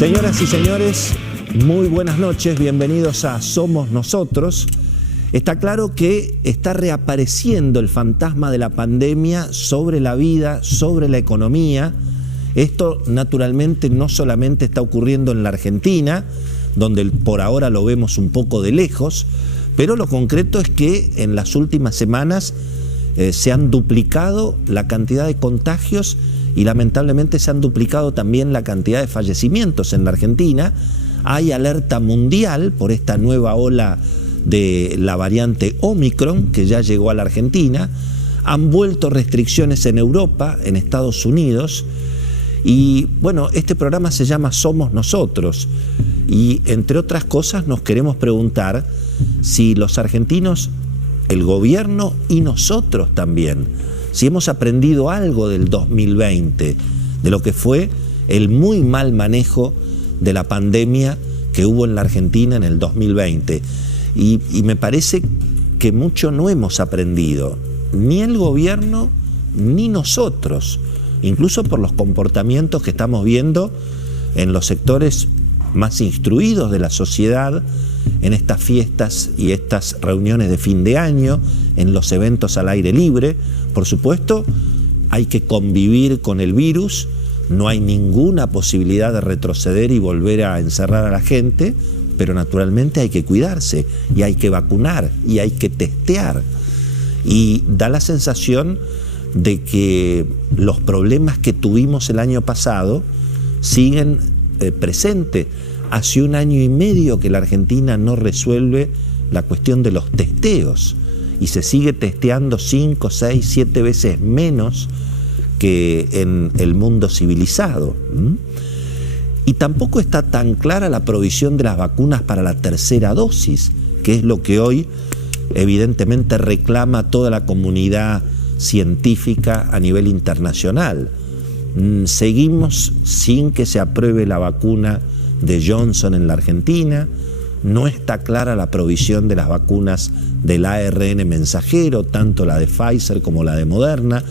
Señoras y señores, muy buenas noches, bienvenidos a Somos Nosotros. Está claro que está reapareciendo el fantasma de la pandemia sobre la vida, sobre la economía. Esto naturalmente no solamente está ocurriendo en la Argentina, donde por ahora lo vemos un poco de lejos, pero lo concreto es que en las últimas semanas se han duplicado la cantidad de contagios y lamentablemente se han duplicado también la cantidad de fallecimientos en la Argentina. Hay alerta mundial por esta nueva ola de la variante Omicron que ya llegó a la Argentina. Han vuelto restricciones en Europa, en Estados Unidos. Y bueno, este programa se llama Somos Nosotros. Y entre otras cosas nos queremos preguntar si los argentinos, el gobierno y nosotros también, si hemos aprendido algo del 2020, de lo que fue el muy mal manejo de la pandemia que hubo en la Argentina en el 2020. Y me parece que mucho no hemos aprendido, ni el gobierno ni nosotros, incluso por los comportamientos que estamos viendo en los sectores más instruidos de la sociedad, en estas fiestas y estas reuniones de fin de año, en los eventos al aire libre. Por supuesto, hay que convivir con el virus, no hay ninguna posibilidad de retroceder y volver a encerrar a la gente, pero naturalmente hay que cuidarse y hay que vacunar y hay que testear. Y da la sensación de que los problemas que tuvimos el año pasado siguen presentes. Hace 1 año y medio que la Argentina no resuelve la cuestión de los testeos y se sigue testeando 5, 6, 7 veces menos que en el mundo civilizado. Y tampoco está tan clara la provisión de las vacunas para la tercera dosis, que es lo que hoy evidentemente reclama toda la comunidad científica a nivel internacional. Seguimos sin que se apruebe la vacuna de Johnson en la Argentina, no está clara la provisión de las vacunas del ARN mensajero, tanto la de Pfizer como la de Moderna.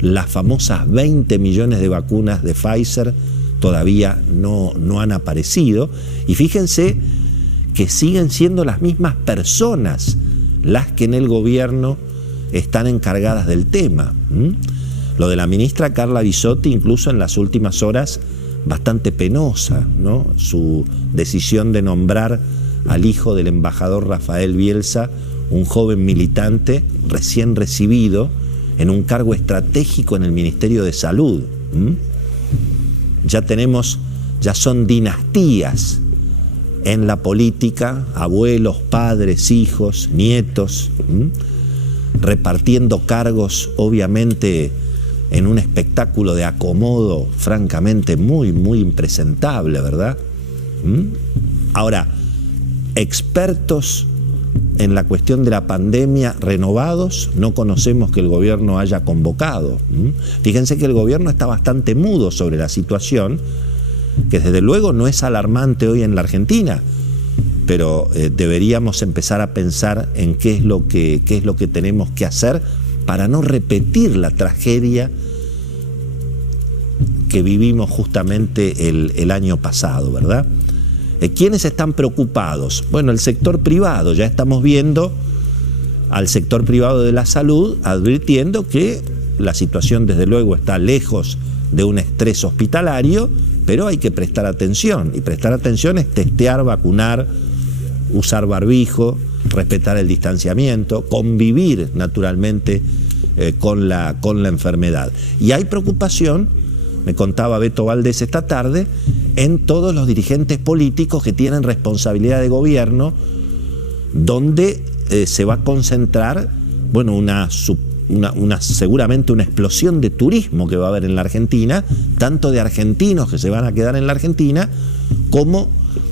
Las famosas 20 millones de vacunas de Pfizer todavía no han aparecido. Y fíjense que siguen siendo las mismas personas las que en el gobierno están encargadas del tema. Lo de la ministra Carla Bisotti, incluso en las últimas horas, bastante penosa, ¿no? Su decisión de nombrar al hijo del embajador Rafael Bielsa, un joven militante recién recibido, en un cargo estratégico en el Ministerio de Salud. Ya son dinastías en la política, abuelos, padres, hijos, nietos, repartiendo cargos, obviamente, en un espectáculo de acomodo francamente muy, muy impresentable, ¿verdad? Ahora, expertos en la cuestión de la pandemia renovados, no conocemos que el gobierno haya convocado. Fíjense que el gobierno está bastante mudo sobre la situación, que desde luego no es alarmante hoy en la Argentina, pero deberíamos empezar a pensar en qué es lo que tenemos que hacer para no repetir la tragedia que vivimos justamente el año pasado, ¿verdad? ¿Quiénes están preocupados? Bueno, el sector privado. Ya estamos viendo al sector privado de la salud advirtiendo que la situación desde luego está lejos de un estrés hospitalario, pero hay que prestar atención. Y prestar atención es testear, vacunar, usar barbijo, respetar el distanciamiento, convivir naturalmente con la enfermedad. Y hay preocupación, me contaba Beto Valdés esta tarde, en todos los dirigentes políticos que tienen responsabilidad de gobierno, donde se va a concentrar, bueno, seguramente una explosión de turismo que va a haber en la Argentina, tanto de argentinos que se van a quedar en la Argentina, como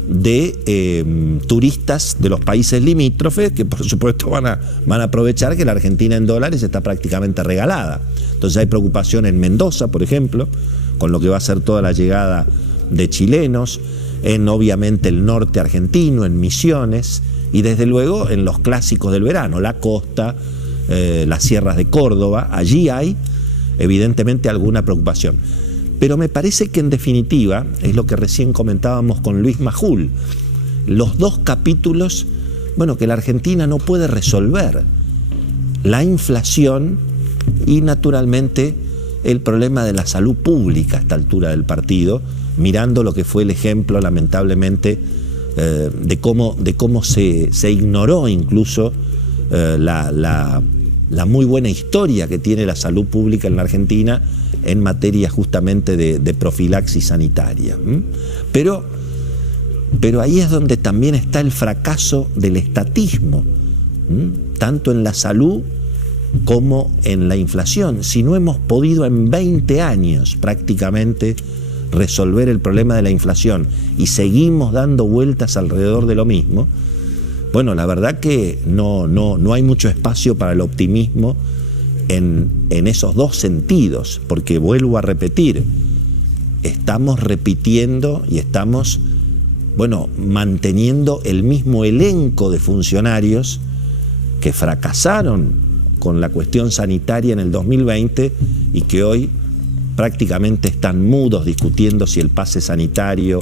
de turistas de los países limítrofes, que por supuesto van a aprovechar que la Argentina en dólares está prácticamente regalada. Entonces hay preocupación en Mendoza, por ejemplo, con lo que va a ser toda la llegada de chilenos, en obviamente el norte argentino, en Misiones, y desde luego en los clásicos del verano, la costa, las sierras de Córdoba. Allí hay evidentemente alguna preocupación. Pero me parece que en definitiva, es lo que recién comentábamos con Luis Majul, los dos capítulos, bueno, que la Argentina no puede resolver: la inflación y naturalmente el problema de la salud pública a esta altura del partido, mirando lo que fue el ejemplo, lamentablemente, de cómo se ignoró incluso la muy buena historia que tiene la salud pública en la Argentina en materia justamente de profilaxis sanitaria. Pero ahí es donde también está el fracaso del estatismo, tanto en la salud como en la inflación. Si no hemos podido en 20 años prácticamente resolver el problema de la inflación y seguimos dando vueltas alrededor de lo mismo, bueno, la verdad que no hay mucho espacio para el optimismo en esos dos sentidos, porque vuelvo a repetir, estamos repitiendo y estamos, bueno, manteniendo el mismo elenco de funcionarios que fracasaron con la cuestión sanitaria en el 2020 y que hoy prácticamente están mudos discutiendo si el pase sanitario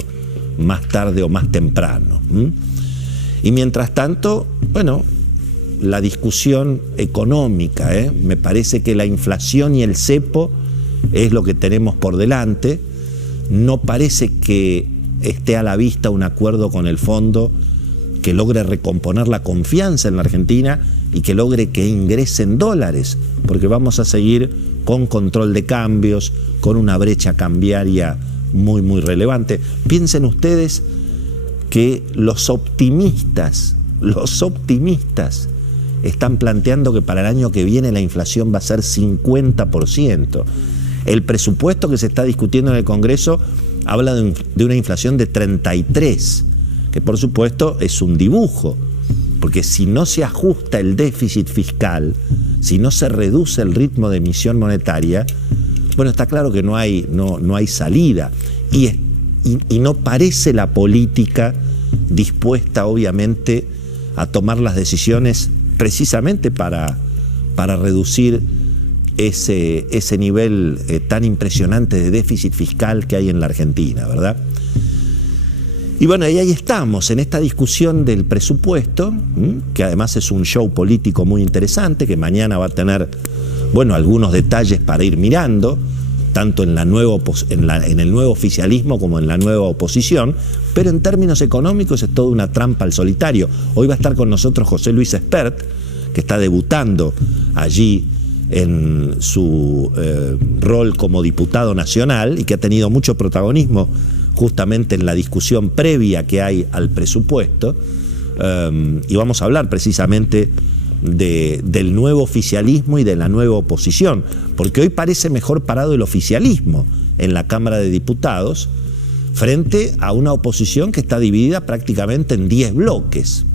más tarde o más temprano. Y mientras tanto, bueno, la discusión económica, me parece que la inflación y el cepo es lo que tenemos por delante. No parece que esté a la vista un acuerdo con el fondo que logre recomponer la confianza en la Argentina y que logre que ingresen dólares, porque vamos a seguir con control de cambios, con una brecha cambiaria muy, muy relevante. Piensen ustedes que los optimistas están planteando que para el año que viene la inflación va a ser 50%. El presupuesto que se está discutiendo en el Congreso habla de una inflación de 33%, que por supuesto es un dibujo, porque si no se ajusta el déficit fiscal, si no se reduce el ritmo de emisión monetaria, bueno, está claro que no hay salida. Y no parece la política dispuesta, obviamente, a tomar las decisiones precisamente para reducir ese nivel tan impresionante de déficit fiscal que hay en la Argentina, ¿verdad? Y bueno, y ahí estamos, en esta discusión del presupuesto, que además es un show político muy interesante, que mañana va a tener, bueno, algunos detalles para ir mirando, tanto en el nuevo oficialismo como en la nueva oposición, pero en términos económicos es toda una trampa al solitario. Hoy va a estar con nosotros José Luis Espert, que está debutando allí en su rol como diputado nacional y que ha tenido mucho protagonismo justamente en la discusión previa que hay al presupuesto, y vamos a hablar precisamente del nuevo oficialismo y de la nueva oposición, porque hoy parece mejor parado el oficialismo en la Cámara de Diputados frente a una oposición que está dividida prácticamente en 10 bloques.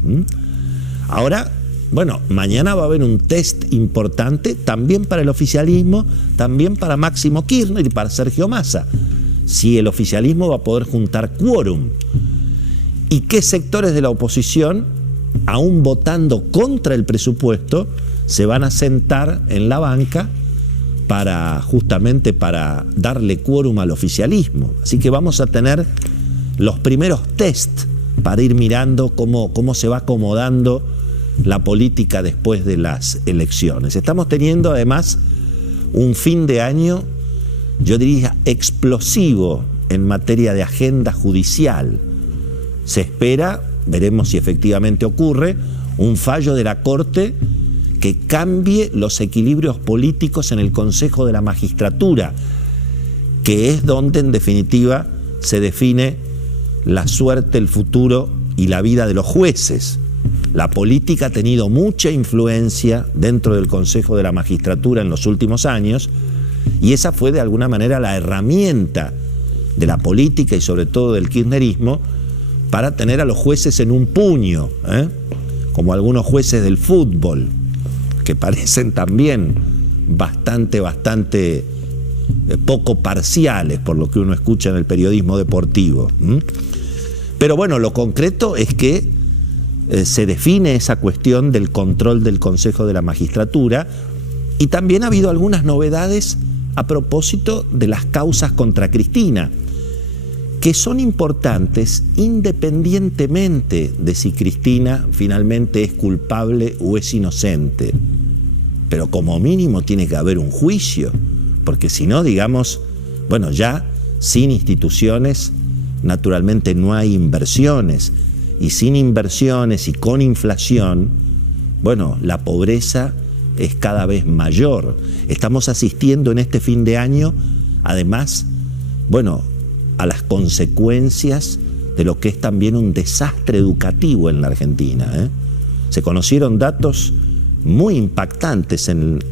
Ahora, bueno, mañana va a haber un test importante también para el oficialismo, también para Máximo Kirchner y para Sergio Massa, si el oficialismo va a poder juntar quórum y qué sectores de la oposición, aún votando contra el presupuesto, se van a sentar en la banca justamente para darle quórum al oficialismo. Así que vamos a tener los primeros test para ir mirando cómo se va acomodando la política después de las elecciones. Estamos teniendo además un fin de año, yo diría, explosivo en materia de agenda judicial. Se espera, veremos si efectivamente ocurre, un fallo de la Corte que cambie los equilibrios políticos en el Consejo de la Magistratura, que es donde en definitiva se define la suerte, el futuro y la vida de los jueces. La política ha tenido mucha influencia dentro del Consejo de la Magistratura en los últimos años, y esa fue de alguna manera la herramienta de la política y sobre todo del kirchnerismo para tener a los jueces en un puño, como algunos jueces del fútbol, que parecen también bastante poco parciales por lo que uno escucha en el periodismo deportivo. Pero bueno, lo concreto es que se define esa cuestión del control del Consejo de la Magistratura, y también ha habido algunas novedades a propósito de las causas contra Cristina, que son importantes independientemente de si Cristina finalmente es culpable o es inocente. Pero como mínimo tiene que haber un juicio, porque si no, digamos, bueno, ya sin instituciones, naturalmente no hay inversiones, y sin inversiones y con inflación, bueno, la pobreza es cada vez mayor. Estamos asistiendo en este fin de año, además, bueno, a las consecuencias de lo que es también un desastre educativo en la Argentina, ¿eh? Se conocieron datos muy impactantes en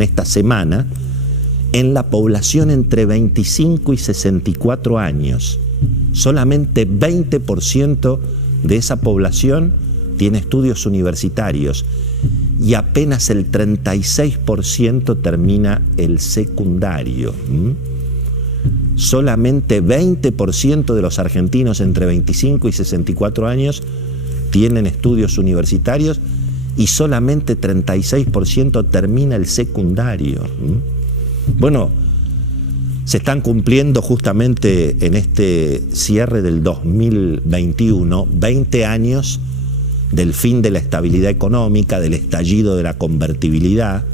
esta semana en la población entre 25 y 64 años. Solamente 20% de esa población tiene estudios universitarios y apenas el 36% termina el secundario. Solamente 20% de los argentinos entre 25 y 64 años tienen estudios universitarios y solamente 36% termina el secundario. Bueno, se están cumpliendo justamente en este cierre del 2021 20 años del fin de la estabilidad económica, del estallido de la convertibilidad,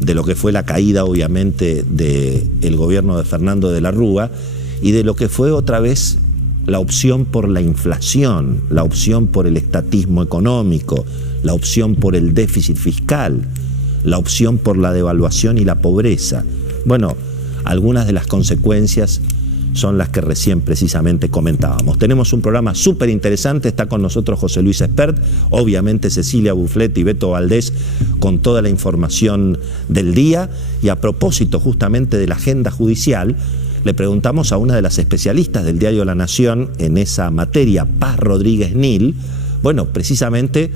de lo que fue la caída obviamente del gobierno de Fernando de la Rúa y de lo que fue otra vez la opción por la inflación, la opción por el estatismo económico, la opción por el déficit fiscal, la opción por la devaluación y la pobreza. Bueno, algunas de las consecuencias son las que recién precisamente comentábamos. Tenemos un programa súper interesante, está con nosotros José Luis Espert, obviamente Cecilia Bufflet y Beto Valdés con toda la información del día, y a propósito justamente de la agenda judicial, le preguntamos a una de las especialistas del diario La Nación en esa materia, Paz Rodríguez Nil, bueno, precisamente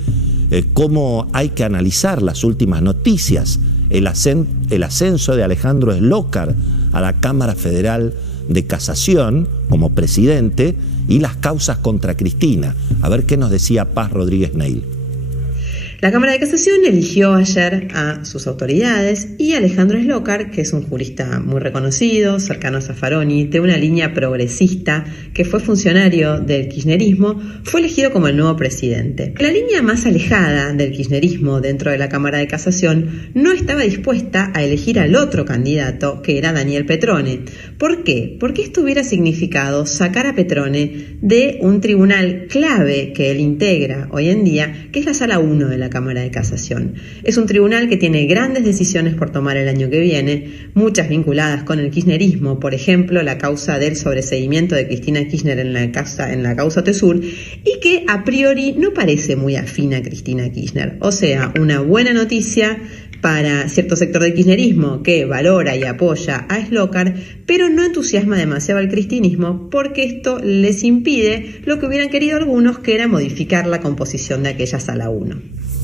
cómo hay que analizar las últimas noticias, el ascenso de Alejandro Eslocar a la Cámara Federal de Casación como presidente y las causas contra Cristina. A ver qué nos decía Paz Rodríguez Neil. La Cámara de Casación eligió ayer a sus autoridades y Alejandro Eslocar, que es un jurista muy reconocido, cercano a Zaffaroni, de una línea progresista, que fue funcionario del kirchnerismo, fue elegido como el nuevo presidente. La línea más alejada del kirchnerismo dentro de la Cámara de Casación no estaba dispuesta a elegir al otro candidato, que era Daniel Petrone. ¿Por qué? Porque esto hubiera significado sacar a Petrone de un tribunal clave que él integra hoy en día, que es la Sala 1 de la Cámara de Casación. Es un tribunal que tiene grandes decisiones por tomar el año que viene, muchas vinculadas con el kirchnerismo, por ejemplo, la causa del sobreseimiento de Cristina Kirchner en la causa Tesur, y que a priori no parece muy afín a Cristina Kirchner. O sea, una buena noticia para cierto sector del kirchnerismo que valora y apoya a Eslocar, pero no entusiasma demasiado al cristinismo porque esto les impide lo que hubieran querido algunos, que era modificar la composición de aquella Sala 1.